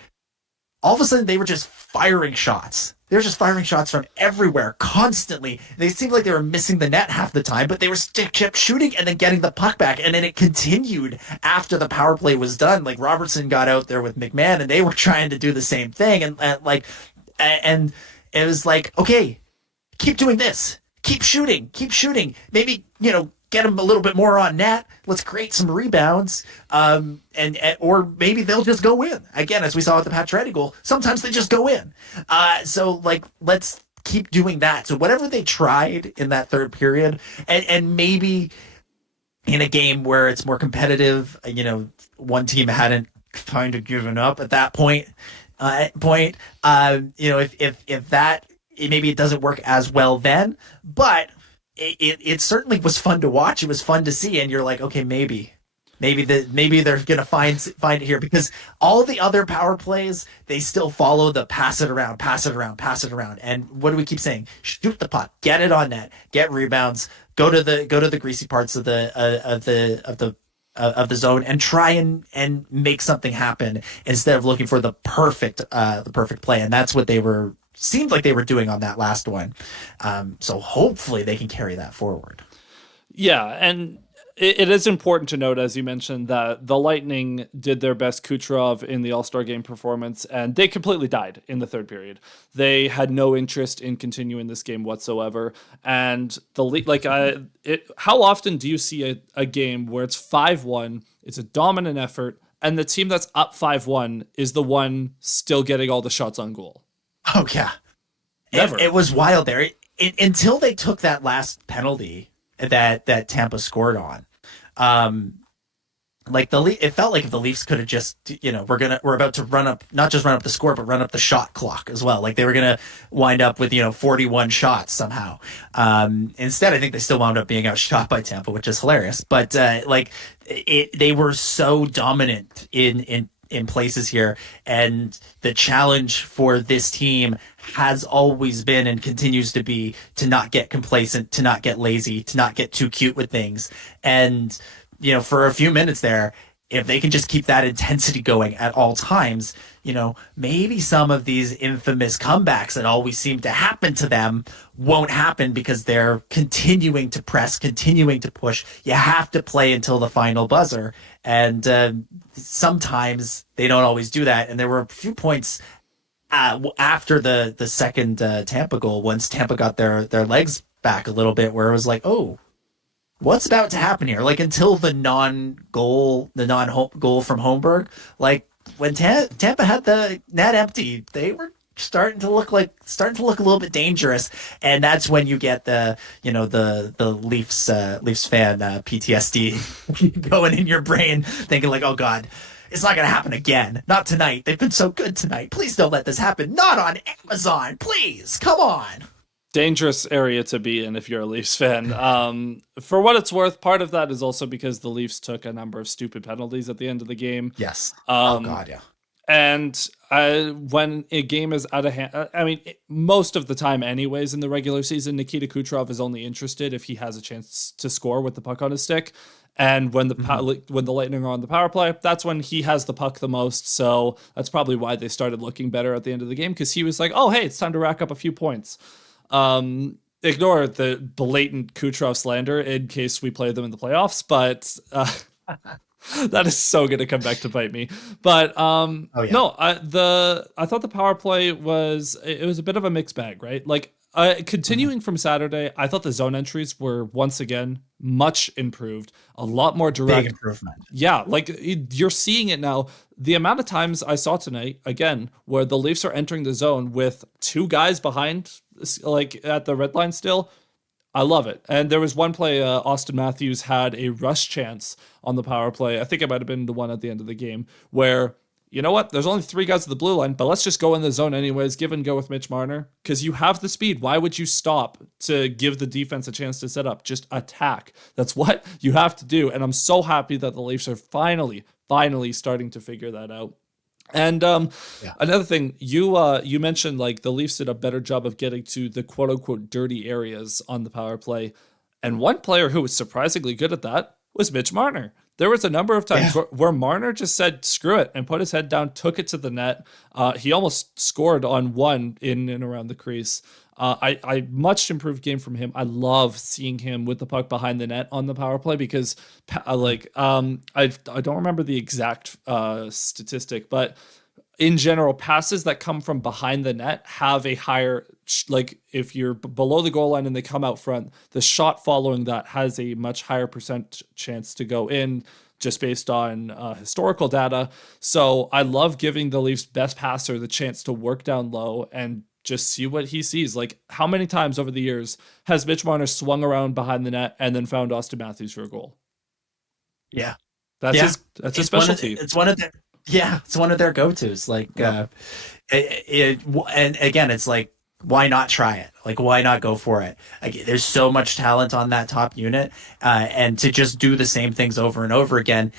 All of a sudden, they were just firing shots. They were just firing shots from everywhere, constantly. They seemed like they were missing the net half the time, but they kept shooting and then getting the puck back. And then it continued after the power play was done. Like, Robertson got out there with McMahon, and they were trying to do the same thing. And it was like, okay, keep doing this. Keep shooting. Maybe, get them a little bit more on net. Let's create some rebounds. Or maybe they'll just go in. Again, as we saw with the Pacioretty goal, sometimes they just go in. So let's keep doing that. So whatever they tried in that third period, and maybe in a game where it's more competitive, one team hadn't kind of given up at that point. If that, maybe it doesn't work as well then, but it certainly was fun to watch. It was fun to see, and you're like, okay, maybe they're gonna find it here, because all the other power plays, they still follow the pass it around. And what do we keep saying? Shoot the puck, get it on net, get rebounds, go to the greasy parts of the zone, and try and make something happen instead of looking for the perfect play. And that's what seemed like they were doing on that last one. So hopefully they can carry that forward. Yeah, and it is important to note, as you mentioned, that the Lightning did their best Kucherov in the All-Star Game performance, and they completely died in the third period. They had no interest in continuing this game whatsoever. And how often do you see a game where it's 5-1, it's a dominant effort, and the team that's up 5-1 is the one still getting all the shots on goal? Oh, yeah. It was wild there. Until they took that last penalty that Tampa scored on. It felt like if the Leafs could have just, we're about to not just run up the score, but run up the shot clock as well. Like, they were going to wind up with, 41 shots somehow. Instead, I think they still wound up being outshot by Tampa, which is hilarious. But, they were so dominant in places here, and the challenge for this team has always been and continues to be to not get complacent, to not get lazy, to not get too cute with things. And for a few minutes there, if they can just keep that intensity going at all times, maybe some of these infamous comebacks that always seem to happen to them won't happen, because they're continuing to press, continuing to push. You have to play until the final buzzer. And sometimes they don't always do that. And there were a few points after the second Tampa goal, once Tampa got their legs back a little bit, where it was like, oh, what's about to happen here? Like, until the non-goal from Holmberg, like, when Tampa had the net empty, they were starting to look a little bit dangerous. And that's when you get the Leafs fan PTSD going in your brain, thinking like, oh God, it's not going to happen again. Not tonight. They've been so good tonight. Please don't let this happen. Not on Amazon. Please. Come on. Dangerous area to be in if you're a Leafs fan. For what it's worth, part of that is also because the Leafs took a number of stupid penalties at the end of the game. Yes. Oh, God, yeah. And when a game is out of hand, most of the time anyways in the regular season, Nikita Kucherov is only interested if he has a chance to score with the puck on his stick. And when the Lightning are on the power play, that's when he has the puck the most. So that's probably why they started looking better at the end of the game, because he was like, oh, hey, it's time to rack up a few points. Ignore the blatant Kucherov slander in case we play them in the playoffs, but that is so going to come back to bite me. But no, I thought the power play was a bit of a mixed bag, right? Like, continuing from Saturday, I thought the zone entries were once again much improved, a lot more direct. Big improvement. Yeah, like you're seeing it now. The amount of times I saw tonight, again, where the Leafs are entering the zone with two guys behind, like at the red line still, I love it. And there was one play, Austin Matthews had a rush chance on the power play. I think it might have been the one at the end of the game where you know what? There's only 3 guys at the blue line, but let's just go in the zone anyways. Give and go with Mitch Marner because you have the speed. Why would you stop to give the defense a chance to set up? Just attack. That's what you have to do. And I'm so happy that the Leafs are finally starting to figure that out. And another thing, you mentioned like the Leafs did a better job of getting to the quote unquote dirty areas on the power play. And one player who was surprisingly good at that was Mitch Marner. There was a number of times where Marner just said, screw it, and put his head down, took it to the net. He almost scored on one in and around the crease. I much improved game from him. I love seeing him with the puck behind the net on the power play because I don't remember the exact statistic, but in general, passes that come from behind the net have a higher, like if you're below the goal line and they come out front, the shot following that has a much higher percent chance to go in just based on historical data. So I love giving the Leafs best passer the chance to work down low and just see what he sees. Like how many times over the years has Mitch Marner swung around behind the net and then found Austin Matthews for a goal? Yeah. That's his specialty. It's one of their go-tos. Like, and again, it's like, why not try it? Like, why not go for it? Like, there's so much talent on that top unit, and to just do the same things over and over again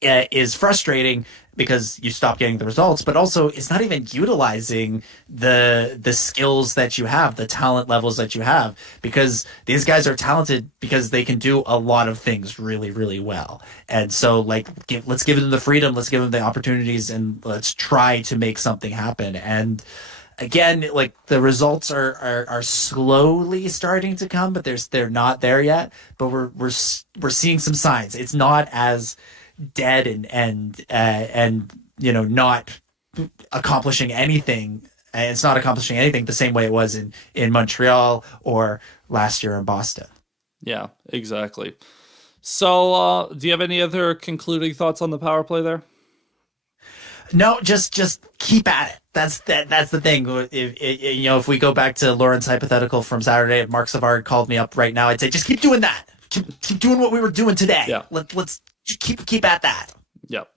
is frustrating because you stop getting the results, but also it's not even utilizing the skills that you have, the talent levels that you have, because these guys are talented because they can do a lot of things really, really well. And so like, let's give them the freedom, let's give them the opportunities, and let's try to make something happen. And again, like the results are slowly starting to come, but they're not there yet, but we're seeing some signs. It's not as dead and not accomplishing anything. It's not accomplishing anything the same way it was in Montreal or last year in Boston. Yeah, exactly. So do you have any other concluding thoughts on the power play there? No, just keep at it. That's the thing. If we go back to Lauren's hypothetical from Saturday, if Mark Savard called me up right now, I'd say just keep doing that. Keep doing what we were doing today. Yeah. Let's keep at that. Yep.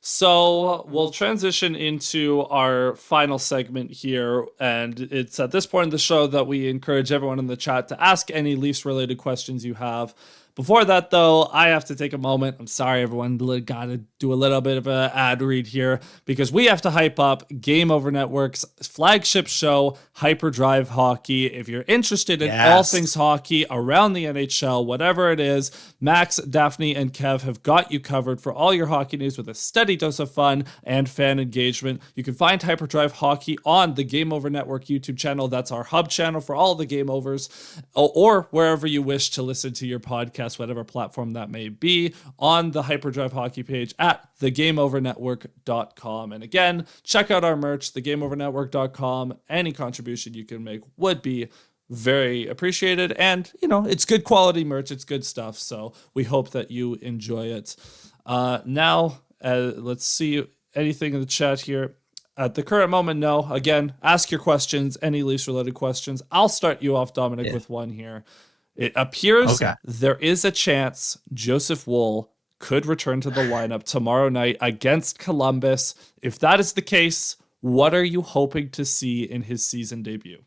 So we'll transition into our final segment here, and it's at this point in the show that we encourage everyone in the chat to ask any Leafs-related questions you have. Before that, though, I have to take a moment. I'm sorry, everyone. Got to do a little bit of an ad read here because we have to hype up Game Over Network's flagship show, Hyperdrive Hockey. If you're interested in all things hockey around the NHL, whatever it is, Max, Daphne, and Kev have got you covered for all your hockey news with a steady dose of fun and fan engagement. You can find Hyperdrive Hockey on the Game Over Network YouTube channel. That's our hub channel for all the game overs, or wherever you wish to listen to your podcast, whatever platform that may be, on the Hyperdrive Hockey page at thegameovernetwork.com. And again, check out our merch, thegameovernetwork.com. Any contribution you can make would be very appreciated. And, it's good quality merch. It's good stuff. So we hope that you enjoy it. Now, let's see anything in the chat here. At the current moment, no. Again, ask your questions, any Leafs-related questions. I'll start you off, Dominic, with one here. It appears there is a chance Joseph Woll could return to the lineup tomorrow night against Columbus. If that is the case, what are you hoping to see in his season debut?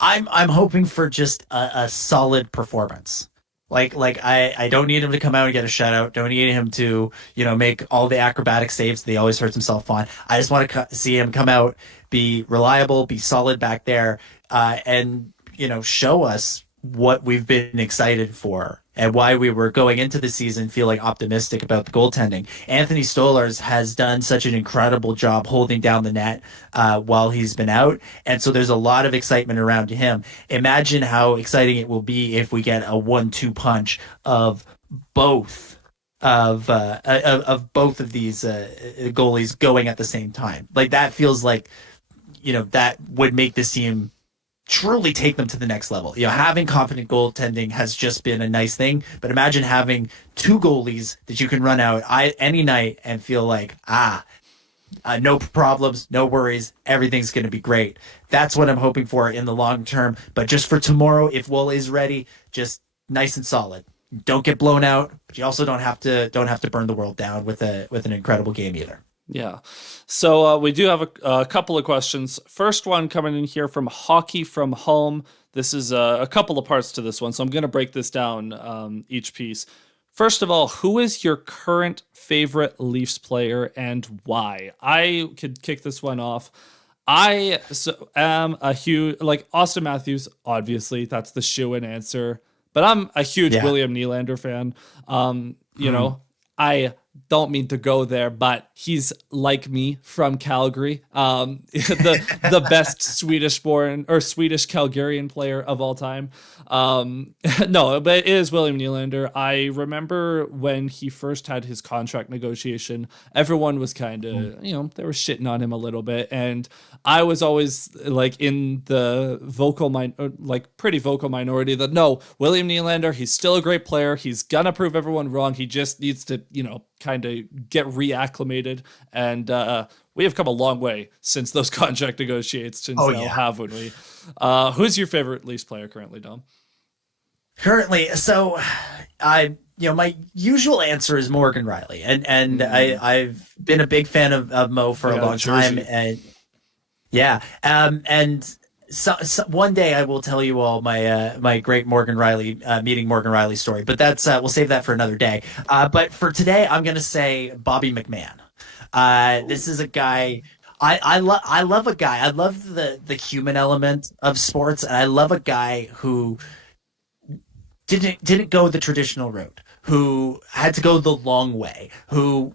I'm hoping for just a solid performance. Like I don't need him to come out and get a shutout. Don't need him to make all the acrobatic saves that he always hurts himself on. I just want to see him come out, be reliable, be solid back there, and show us what we've been excited for and why we were going into the season feeling optimistic about the goaltending. Anthony Stolarz has done such an incredible job holding down the net while he's been out, and so there's a lot of excitement around him. Imagine how exciting it will be if we get a 1-2 punch of both of both of these goalies going at the same time. Like that feels like that would make this team truly take them to the next level. Having confident goaltending has just been a nice thing, but imagine having 2 goalies that you can run out any night and feel like, no problems, no worries, everything's going to be great. That's what I'm hoping for in the long term. But just for tomorrow, if Woll is ready, just nice and solid. Don't get blown out, but you also don't have to burn the world down with an incredible game either. Yeah. So we do have a couple of questions. First one coming in here from Hockey from Home. This is a couple of parts to this one, so I'm going to break this down each piece. First of all, who is your current favorite Leafs player and why? I could kick this one off. Am a huge, like Austin Matthews, obviously, that's the shoe-in answer. But I'm a huge William Nylander fan. You know, I don't mean to go there, but he's like me from Calgary, the best Swedish-born or Swedish Calgarian player of all time. No, but it is William Nylander. I remember when he first had his contract negotiation, everyone was kind of, they were shitting on him a little bit, and I was always like in the pretty vocal minority that no, William Nylander, he's still a great player. He's gonna prove everyone wrong. He just needs to, kind of get reacclimated, and we have come a long way since those contract negotiations. Haven't we? Who's your favorite Leafs player currently, Dom? Currently, so my usual answer is Morgan Riley, and I've been a big fan of Mo for a long time, and So one day I will tell you all my great Morgan Riley meeting Morgan Riley story, but that's we'll save that for another day. But for today, I'm going to say Bobby McMahon. This is a guy I love a guy. I love the human element of sports, and I love a guy who didn't go the traditional route, who had to go the long way, who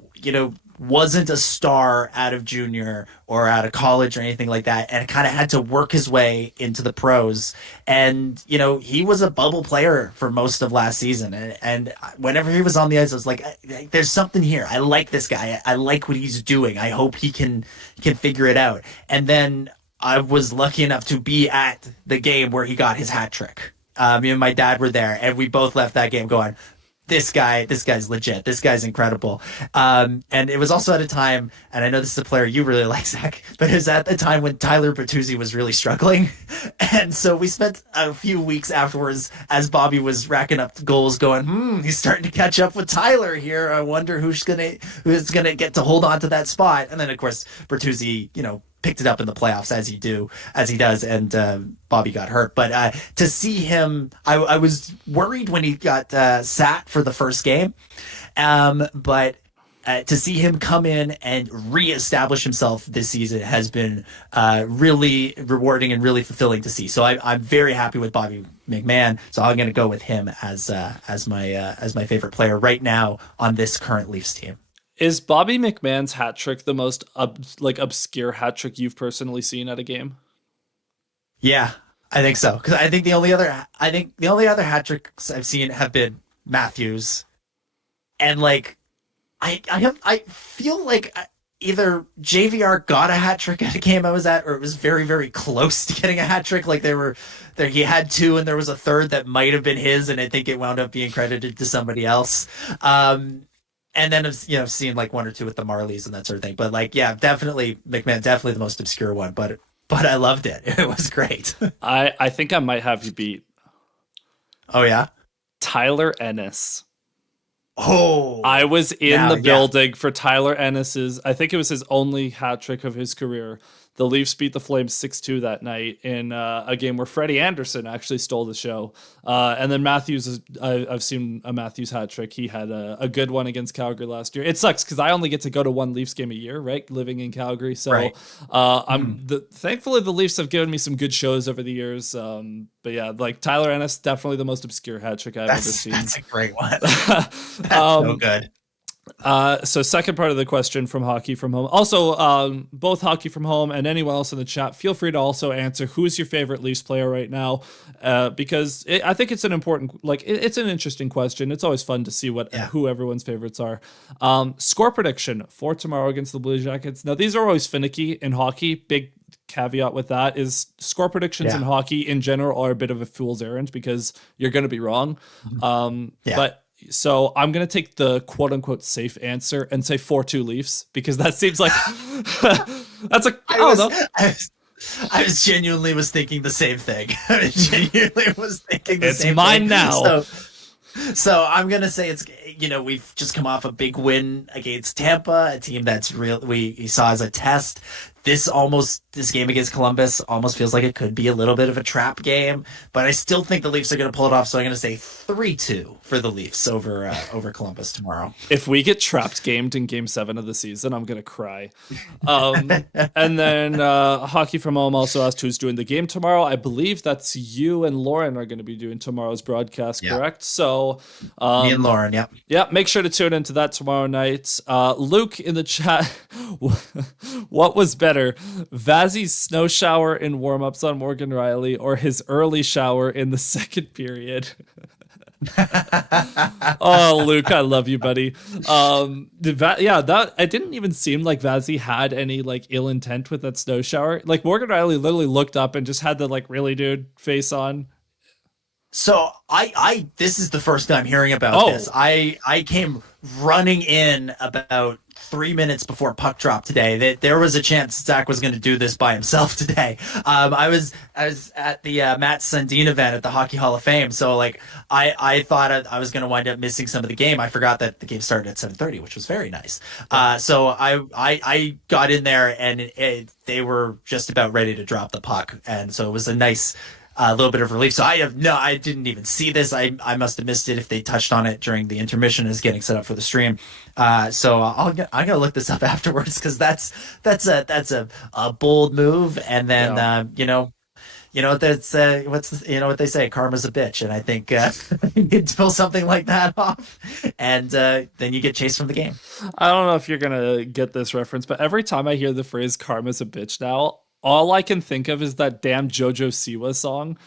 wasn't a star out of junior or out of college or anything like that, and kind of had to work his way into the pros. And, he was a bubble player for most of last season. And whenever he was on the ice, I was like, there's something here. I like this guy. I like what he's doing. I hope he can figure it out. And then I was lucky enough to be at the game where he got his hat trick. Me and my dad were there, and we both left that game going, this guy's legit. This guy's incredible. And it was also at a time, and I know this is a player you really like, Zach, but it was at the time when Tyler Bertuzzi was really struggling. And so we spent a few weeks afterwards as Bobby was racking up goals going, he's starting to catch up with Tyler here. I wonder who's gonna get to hold on to that spot. And then of course Bertuzzi, picked it up in the playoffs as he does, and Bobby got hurt. But to see him, I was worried when he got sat for the first game, but to see him come in and reestablish himself this season has been really rewarding and really fulfilling to see. So I'm very happy with Bobby McMahon. So I'm going to go with him as my favorite player right now on this current Leafs team. Is Bobby McMahon's hat trick the most obscure hat trick you've personally seen at a game? Yeah, I think so. Because I think the only other hat tricks I've seen have been Matthews, and I feel like either JVR got a hat trick at a game I was at, or it was very, very close to getting a hat trick. Like he had two, and there was a third that might have been his, and I think it wound up being credited to somebody else. And then I've seen like one or two with the Marlies and that sort of thing. But definitely McMahon, definitely the most obscure one. But I loved it. It was great. I think I might have you beat. Oh yeah, Tyler Ennis. Oh, I was in the building for Tyler Ennis's. I think it was his only hat trick of his career. The Leafs beat the Flames 6-2 that night in a game where Freddie Anderson actually stole the show. And then Matthews, I've seen a Matthews hat trick. He had a good one against Calgary last year. It sucks because I only get to go to one Leafs game a year, right? Living in Calgary. So right. Thankfully the Leafs have given me some good shows over the years. But yeah, Tyler Ennis, definitely the most obscure hat trick I've ever seen. That's a great one. That's so good. So second part of the question from Hockey from Home. Also, both Hockey from Home and anyone else in the chat, feel free to also answer who's your favorite Leafs player right now, because I think it's an important, it's an interesting question. It's always fun to see who everyone's favorites are. Score prediction for tomorrow against the Blue Jackets. Now, these are always finicky in hockey. Big caveat with that is score predictions in hockey in general are a bit of a fool's errand because you're going to be wrong. But so I'm going to take the quote unquote safe answer and say 4-2 Leafs because that seems like that's I was genuinely thinking the same thing. I genuinely was thinking the same thing. It's mine now. So I'm gonna say it's, we've just come off a big win against Tampa, a team that's real we saw as a test. This game against Columbus almost feels like it could be a little bit of a trap game, but I still think the Leafs are gonna pull it off. So I'm gonna say 3-2 for the Leafs over Columbus tomorrow. If we get trapped gamed in Game 7 of the season, I'm gonna cry. And then Hockey from Home also asked who's doing the game tomorrow. I believe that's you and Lauren are going to be doing tomorrow's broadcast, correct? So me and Lauren, yep. Yeah, make sure to tune into that tomorrow night. Luke in the chat, what was better, Vazzy's snow shower in warm-ups on Morgan Riley or his early shower in the second period? Oh, Luke, I love you, buddy. That it didn't even seem like Vazzy had any like ill intent with that snow shower. Like Morgan Riley literally looked up and just had the like really dude face on. So I this is the first time hearing about this. I came running in about 3 minutes before puck drop today. That there was a chance Zach was going to do this by himself today. I was at the Matt Sundin event at the Hockey Hall of Fame, so like I thought I was going to wind up missing some of the game. I forgot that the game started at 7:30, which was very nice. So I got in there and they were just about ready to drop the puck, and so it was a nice. A little bit of relief. So I didn't even see this. I must have missed it if they touched on it during the intermission as getting set up for the stream. So I'm gonna look this up afterwards because that's a bold move. And then that's what they say, karma's a bitch, and I think you could pull something like that off, and then you get chased from the game. I don't know if you're gonna get this reference, but every time I hear the phrase "karma's a bitch" now, all I can think of is that damn JoJo Siwa song.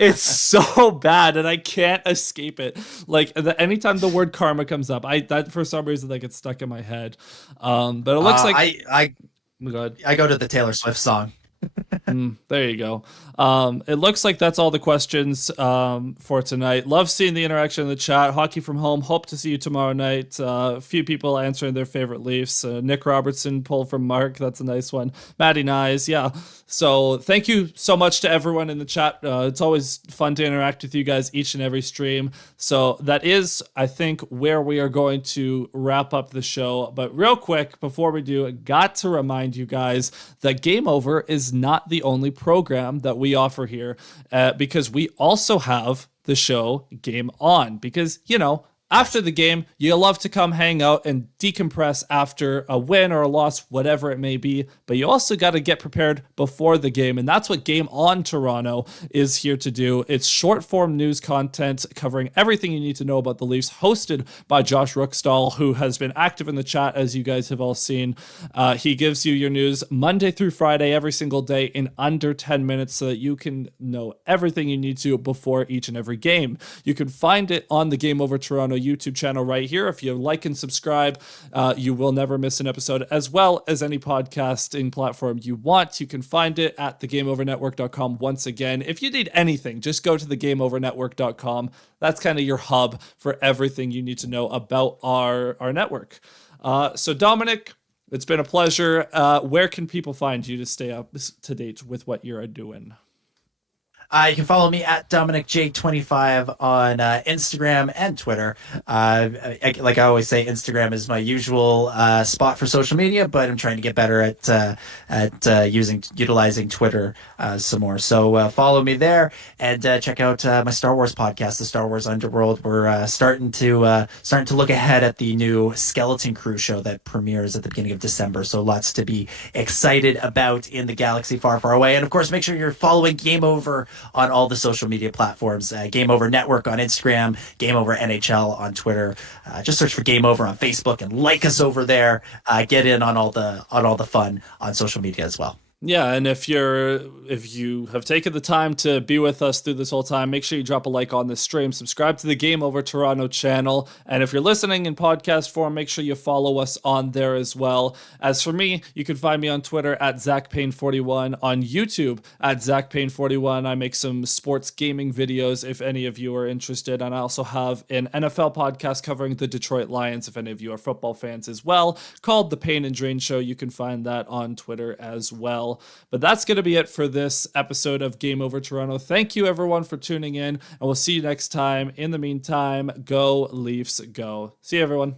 It's so bad and I can't escape it. Like anytime the word karma comes up, that for some reason that gets stuck in my head. But it looks like I go to the Taylor Swift song. There you go. It looks like that's all the questions for tonight. Love seeing the interaction in the chat. Hockey from Home, hope to see you tomorrow night. A few people answering their favorite Leafs. Nick Robertson, pull from Mark. That's a nice one. Maddie Nyes, yeah. So thank you so much to everyone in the chat. It's always fun to interact with you guys each and every stream. So that is, I think, where we are going to wrap up the show. But real quick, before we do, I got to remind you guys that Game Over is not the only program that we offer here, because we also have the show Game On, because after the game, you love to come hang out and decompress after a win or a loss, whatever it may be, but you also got to get prepared before the game, and that's what Game On Toronto is here to do. It's short-form news content covering everything you need to know about the Leafs, hosted by Josh Ruckstuhl, who has been active in the chat, as you guys have all seen. He gives you your news Monday through Friday, every single day, in under 10 minutes, so that you can know everything you need to before each and every game. You can find it on the Game Over Toronto YouTube channel right here. If you like and subscribe, you will never miss an episode, as well as any podcasting platform you want. You can find it at thegameovernetwork.com. Once again, if you need anything, just go to thegameovernetwork.com. That's kind of your hub for everything you need to know about our network. So Dominic, it's been a pleasure. Where can people find you to stay up to date with what you're doing? You can follow me at DominicJ25 on Instagram and Twitter. Like I always say, Instagram is my usual spot for social media, but I'm trying to get better at utilizing Twitter some more. So follow me there and check out my Star Wars podcast, the Star Wars Underworld. We're starting to look ahead at the new Skeleton Crew show that premieres at the beginning of December. So lots to be excited about in the galaxy far, far away. And of course, make sure you're following Game Over on all the social media platforms. Game Over Network on Instagram, Game Over NHL on Twitter. Just search for Game Over on Facebook and like us over there. Get in on all the fun on social media as well. Yeah, and if you have taken the time to be with us through this whole time, make sure you drop a like on this stream, subscribe to the Game Over Toronto channel, and if you're listening in podcast form, make sure you follow us on there as well. As for me, you can find me on Twitter at ZachPayne41, on YouTube at ZachPayne41. I make some sports gaming videos if any of you are interested, and I also have an NFL podcast covering the Detroit Lions if any of you are football fans as well, called The Payne and Drain Show. You can find that on Twitter as well. well. But that's going to be it for this episode of Game Over Toronto. Thank you, everyone, for tuning in, and we'll see you next time. In the meantime, go Leafs, go. See you, everyone.